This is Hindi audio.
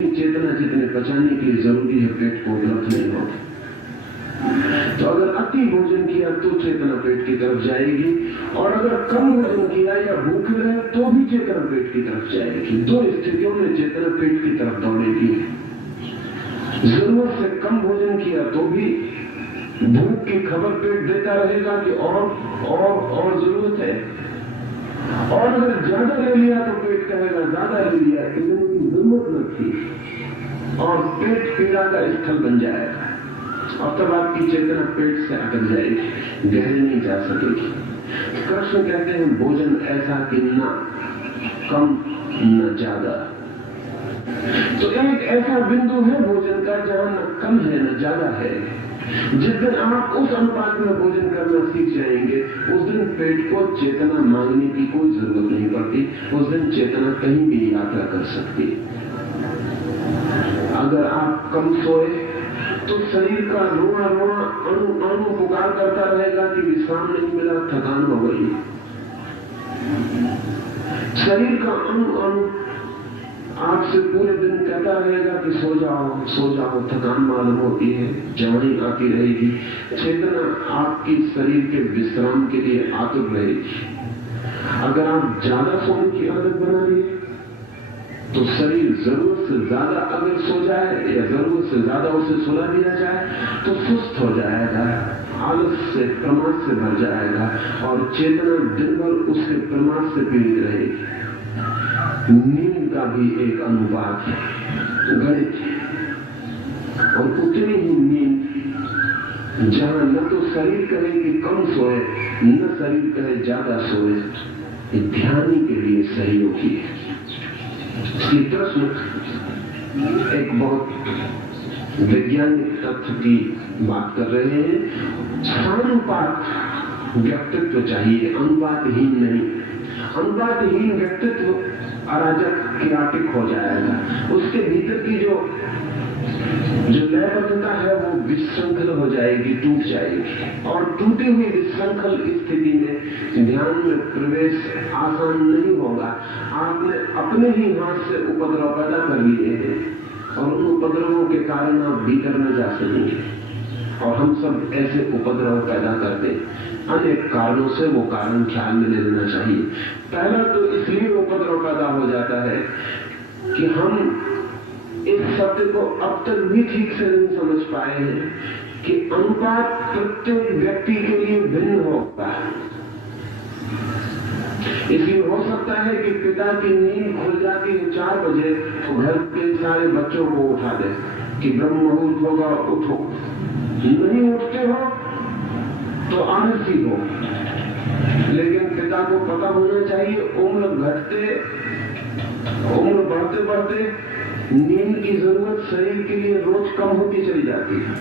चेतना जितने पचाने के लिए जरूरी है पेट को उपलब्ध नहीं होती। तो अगर अति भोजन किया तो चेतना पेट की तरफ जाएगी, और अगर कम भोजन किया या भूखे रहे तो भी चेतना पेट की तरफ जाएगी। दो स्थितियों में चेतना पेट की तरफ दौड़ेगी। जरूरत से कम भोजन किया तो भी भूख की खबर पेट देता रहेगा कि और जरूरत है, और अगर ज्यादा ले लिया तो पेट कहेगा ज्यादा ले लिया, इतने की जरूरत न थी, और पेट पीड़ा का स्थल बन जाएगा। और तब आपकी चेतना पेट से अटक जाएगी, गहरे नहीं जा सकेगी। कृष्ण कहते हैं भोजन ऐसा कि न कम न ज्यादा। तो एक ऐसा बिंदु है भोजन का जहां न कम है न ज्यादा है। जिस दिन आप उस अनुपात में भोजन करना सीख जाएंगे, उस दिन पेट को चेतना मांगने की कोई जरूरत नहीं पड़ती। उस दिन चेतना कहीं भी यात्रा कर सकती। अगर आप कम सोए तो शरीर का रोना रोना अणु अणु पुकार करता रहेगा कि विश्राम नहीं मिला, थकान हो गई। शरीर का अणु अणु आपसे पूरे दिन कहता रहेगा कि सो जाओ, थकान मालूम होती है, जवानी आती रहेगी। चेतना आपकी शरीर के विश्राम के लिए आतुर रहेगी। अगर आप ज्यादा सोने की आदत बना लिए तो शरीर जरूरत से ज्यादा अगर सो जाए या जरूरत से ज्यादा उसे सुला दिया जाए तो सुस्त हो जाएगा, आलस से प्रमाद से भर जाएगा, और चेतना दिन भर उसके प्रमाद से पीड़ित रहेगी। नींद का भी एक अनुपात है, गणित है, और उतनी ही नींद जहां न तो शरीर कहे कि कम सोए न शरीर कहे ज्यादा सोए, ध्यान के लिए सहयोगी है। श्री कृष्ण एक बहुत वैज्ञानिक तथ्य की बात कर रहे हैं। अनुपात व्यक्तित्व चाहिए, अनुपातहीन नहीं। अनुपातहीन व्यक्तित्व अराजक किराटिक हो जाएगा। उसके भीतर की जो लयबद्धता है वो विश्रृंखल हो जाएगी, टूट जाएगी, और टूटी हुई विश्रृंखल स्थिति में ध्यान में प्रवेश आसान नहीं होगा। आपने अपने ही हाथ से उपद्रव पैदा कर लिए हैं, और उन उपद्रवों के कारण आप भीतर न जा सकेंगे। और हम सब ऐसे उपद्रव पैदा करते अनेक कारणों से, वो कारण ख्याल में ले लेना चाहिए। पहला तो इसलिए उपद्रव पैदा हो जाता है कि हम इस सत्य को अब तक भी ठीक से नहीं समझ पाए हैं कि अनुपात प्रत्येक व्यक्ति के लिए भिन्न होता है। इसलिए हो सकता है कि पिता की नींद खुल जाती है 4 बजे तो घर के सारे बच्चों को उठा दे कि ब्रह्म मुहूर्त होगा, उठो। नहीं उठते हो तो आलसी हो। लेकिन पिता को पता होना चाहिए उम्र बढ़ते बढ़ते नींद की जरूरत शरीर के लिए रोज कम होती चली जाती है।